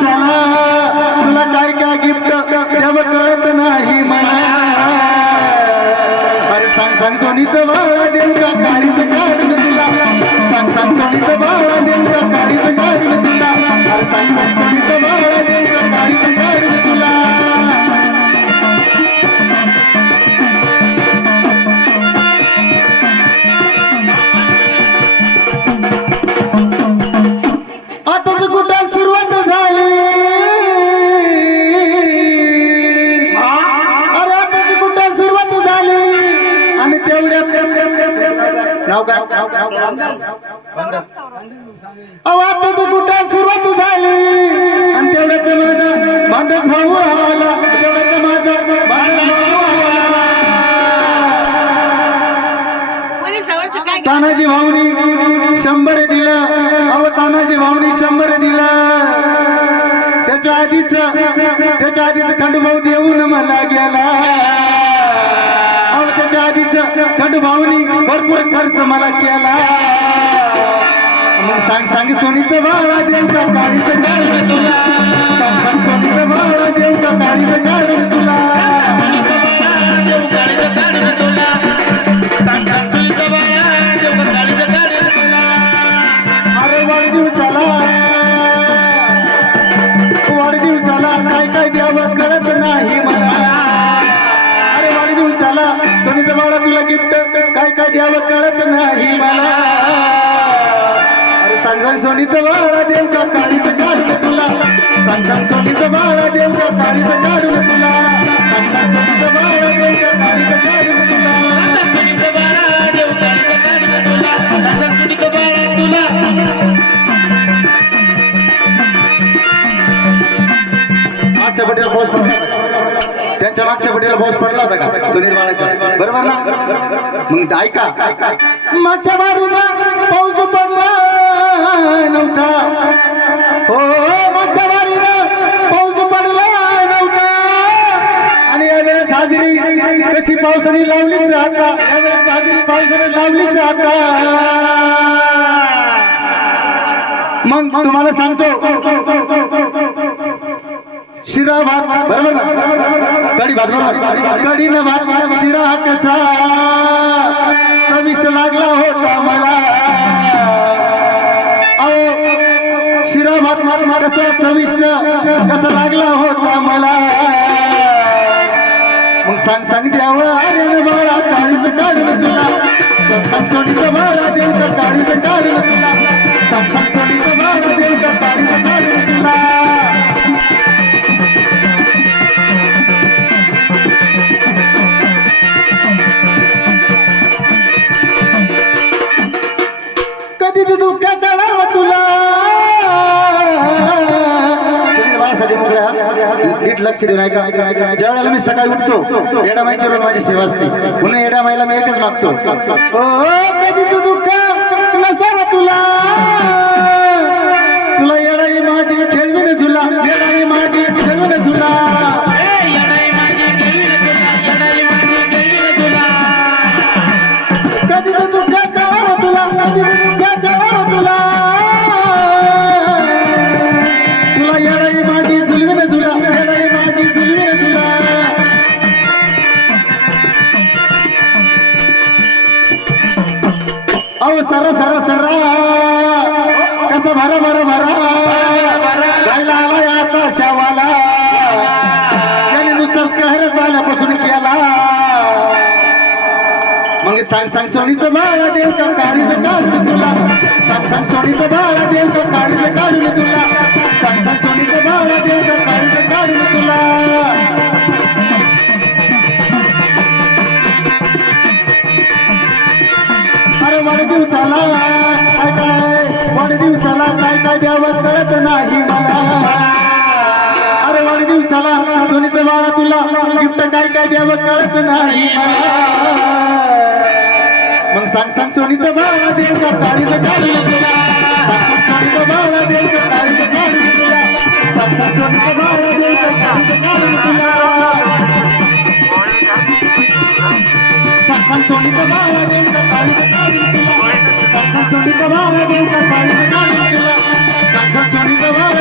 दिवसाला तुला काय काय गिफ्ट द्यावं कळत नाही मला अरे सांग सांग सोनी तर नाव काय? अहो आताच कुठं सुरुवात झाली? आणि तेवढ्यात माझा भांडच भाऊ आला. तेवढ्यात माझा काय तानाजी भाऊनी शंभर दिलं. अव तानाजी भाऊनी शंभर दिलं. त्याच्या आधीच त्याच्या भरपूर खर्च मला केला. मग सांग सांग सोनीत बाळा देव का काळी काढून तुला. सांग सांग सोनीत बाळा देव का काळी तुला. अरे वाढदिवसाला. वाढदिवसाला काय काय द्यावं कळत नाही. सोनीचं बाळा तुला गिफ्ट काय काय द्यावं कळत नाही मला. सांग सांग सोनीचं बाळा देव का? काळीचं काढून तुला. सांग सांग सोनीचं बाळा देव का? काळीचं काढून मागच्या पट्टीला पाऊस पडला होता का? सुनील बाळाच्या बरोबर ना? मग ऐका. मागच्या बाजूला पाऊस पडला नव्हता. हो मागच्या बाजूला पाऊस पडला नव्हता. आणि यावेळेस हाजरी कशी पावसाने लावलीच आता. यावेळेस हाजरी पावसाने लावलीच आता. मग तुम्हाला सांगतो शिरा भात बरोबर ना कढी भात बरोबर कढी न भात शिरा हा कसा चविष्ट लागला होता मला अहो शिरा भात कसा चविष्ट कसा लागला होता मला मग सांग सांग द्यावं आर्यन बाळा काळीच काढून तुला सांग सांग सोडीचं बाळा देऊ का काळीच काढून तुला सांग सांग सोडीचं बाळा देऊ का नीट लक्ष देऊन ऐका ज्या वेळेला मी सकाळी उठतो येडा माईची रोज माझी सेवा असते. म्हणून येडा माईला मी एकच मागतो. ओ दुःख नसावं तुला. तुला येडाई माझी खेळवीन झुला. येडाई माझी खेळवीन झुला. सर सरा सरा. कसा भरा भर भरा. गायला आला आता शावाला. त्याने नुसताच कहर झाल्यापासून केला. मग सांग सांग सोनीचं बाळा देव का काळीच काढून तुला. सांग सांग सोनीचं बाळा देव का काळीच काढून तुला. सांग सांग सोनीचं बाळा देव का काळीच काढून तुला. वाढदिवसाला काय काय वाढदिवसाला काय काय द्यावं कळत नाही मला. अरे वाढदिवसाला सोनीचं बाळा तुला गिफ्ट काय काय द्यावं कळत नाही मग सांग सांग सोनीचं बाळा देव का काळीचं काढून तुला. सांग बाळा देव का काळीचं काढून तुला. सांग सांग सोनीचं बाळा देव का काळीचं काढून तुला. सांग सांग सोनीचं बाळा देव का काळीचं काढून तुला सांग सांग सोनीचं